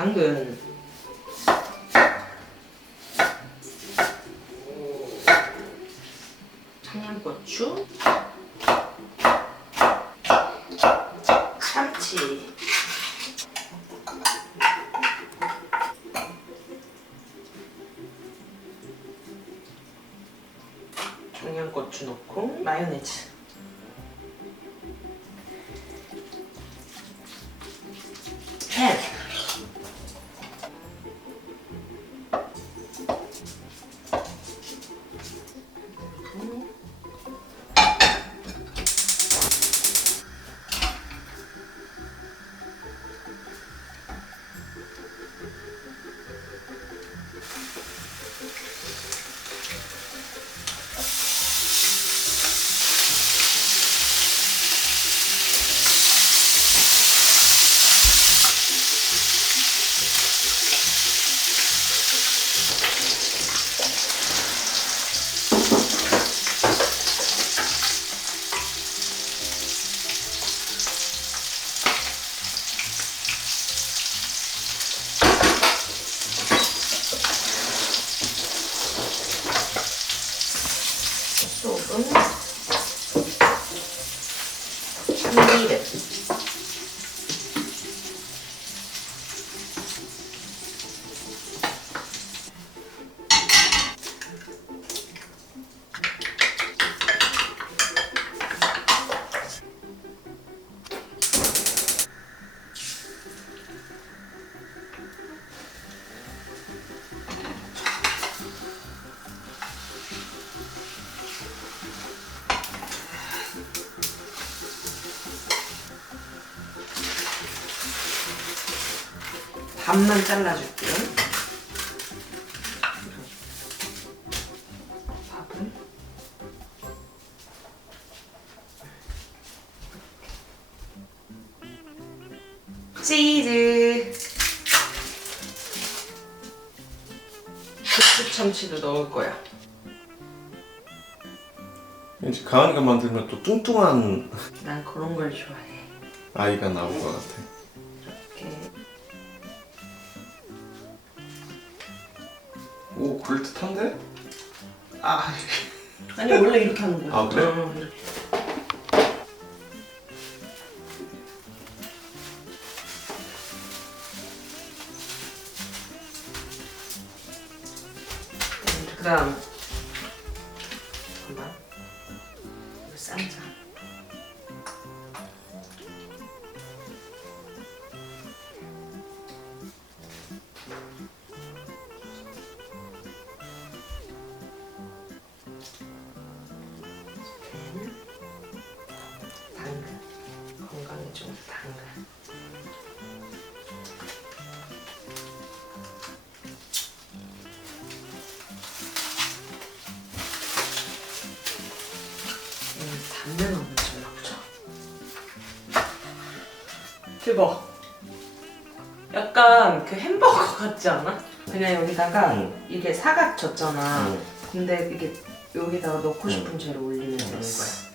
당근. 청양고추. 참치. 청양고추 넣고 마요네즈. 소 반만 잘라줄게요. 밥은 치즈. 고추 참치도 넣을 거야. 왠지 가은이가 만들면 또 뚱뚱한 난 그런 걸 좋아해. 아이가 나올 것 같아. 오 그럴 듯한데? 아 아니 원래 이렇게 하는 거야. 아, 그래? 어, 이렇게. 음, 그다음 음, 없는 좀 먹자 대박 약간 그 햄버거 같지 않아? 그냥 여기다가 응. 이게 사각 졌잖아 응. 근데 이게 여기다가 넣고 응. 싶은 재료 올리면 되는 알았어. 거야.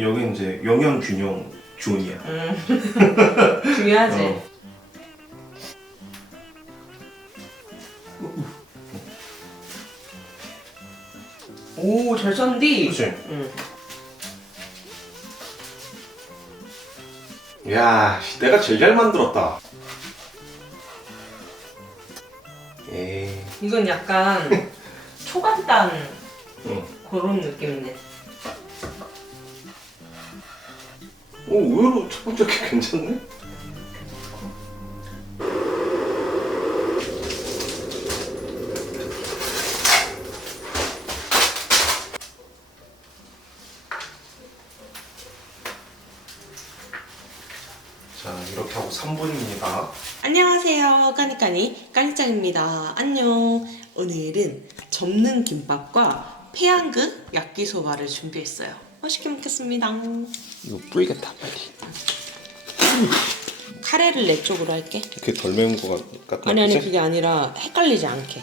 여기 이제 영양 균형 존이야. 중요하지. 어. 오, 잘 썬디. 그치? 응. 야, 씨, 내가 제일 잘 만들었다. 에이, 이건 약간 초간단 응. 그런 느낌이네. 오, 의외로 첫 번째 게 괜찮네? 자, 이렇게 하고 3분입니다. 안녕하세요. 까니까니 까니짱입니다. 안녕. 오늘은 접는 김밥과 페양그 야끼소바를 준비했어요. 맛있게 먹겠습니다. 이거 뿌리겠다, 빨리. 카레를 내 쪽으로 할게. 그게 덜 매운 거 같- 같다. 아니 아니 그치? 그게 아니라 헷갈리지 않게.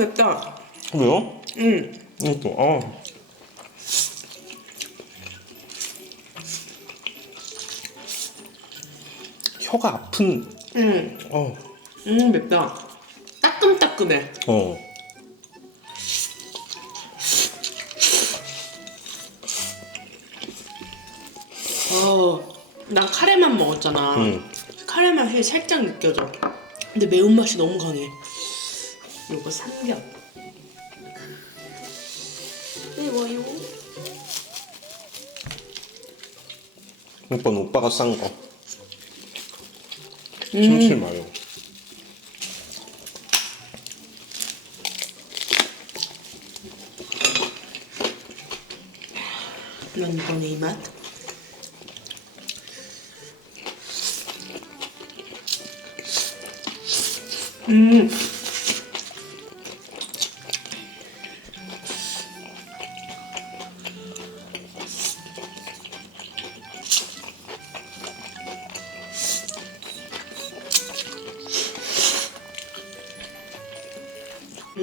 맵다. 왜요? 음. 이것도 아. 혀가 아픈 음. 어. 음 맵다. 따끔따끔해. 어. 어, 난 카레만 먹었잖아. 응. 카레 맛이 살짝 느껴져. 근데 매운맛이 너무 강해. 요거 삼겹. 매워요. 이번 오빠가 싼 거. 음. 침실 마요. 난 이번에 이 맛. 음.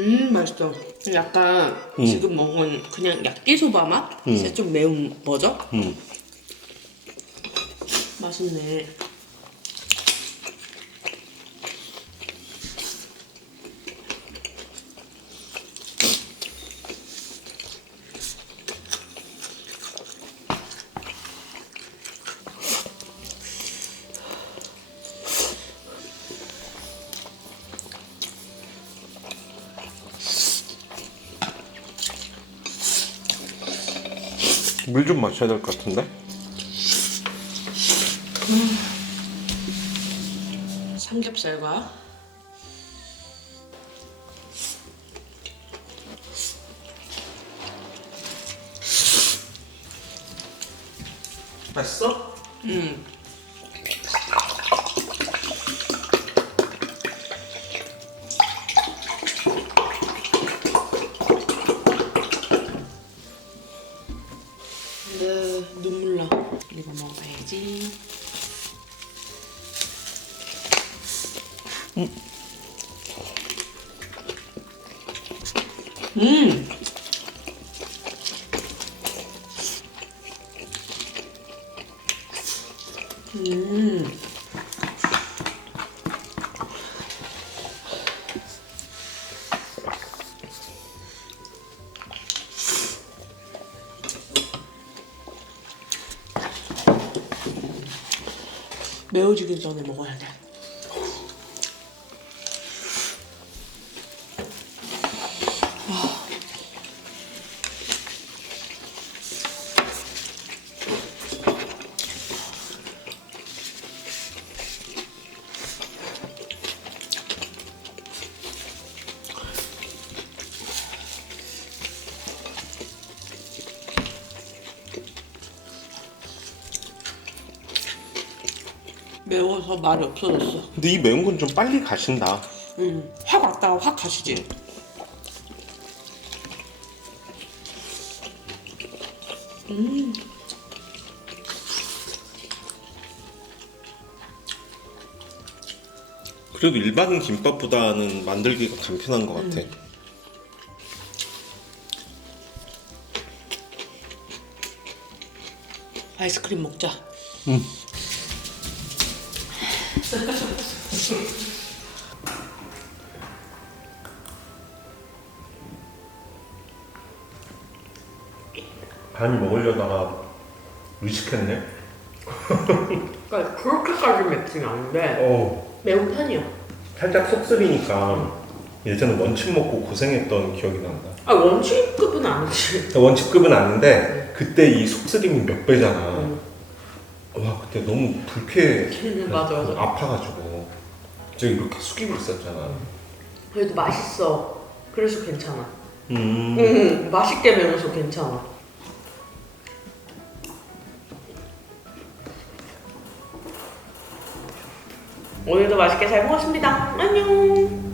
음 맛있어. 약간 음. 지금 먹은 그냥 야끼소바 맛? 음. 진짜 좀 매운 버전? 음. 맛있네. 물 좀 마셔야 될 것 같은데? 삼겹살과 맛있어? 음. 음. 음. 매워지기 전에 먹어야 돼. 매워서 말이 없어졌어. 근데 이 매운 건 좀 빨리 가신다. 음, 확 왔다가 확 가시지. 그래도 일반 김밥보다는 만들기가 간편한 것 같아. 아이스크림 먹자. 많 이 먹으려다가 의식했네. 그러니까 그렇게까지 맵진 않은데 어, 매운 편이야. 살짝 속쓰리니까 예전에 원칩 먹고 고생했던 기억이 난다. 아 원칙급은 아니지. 원칩급은 아닌데 그때 이 속쓰림이 몇 배잖아. 음. 와 그때 너무 불쾌해 네, 맞아, 맞아. 그 아파가지고 지금 이렇게 숙이고 있었잖아 그래도 맛있어. 그래서 괜찮아. 음. 음, 맛있게 매워서 괜찮아. 오늘도 맛있게 잘 먹었습니다. 안녕.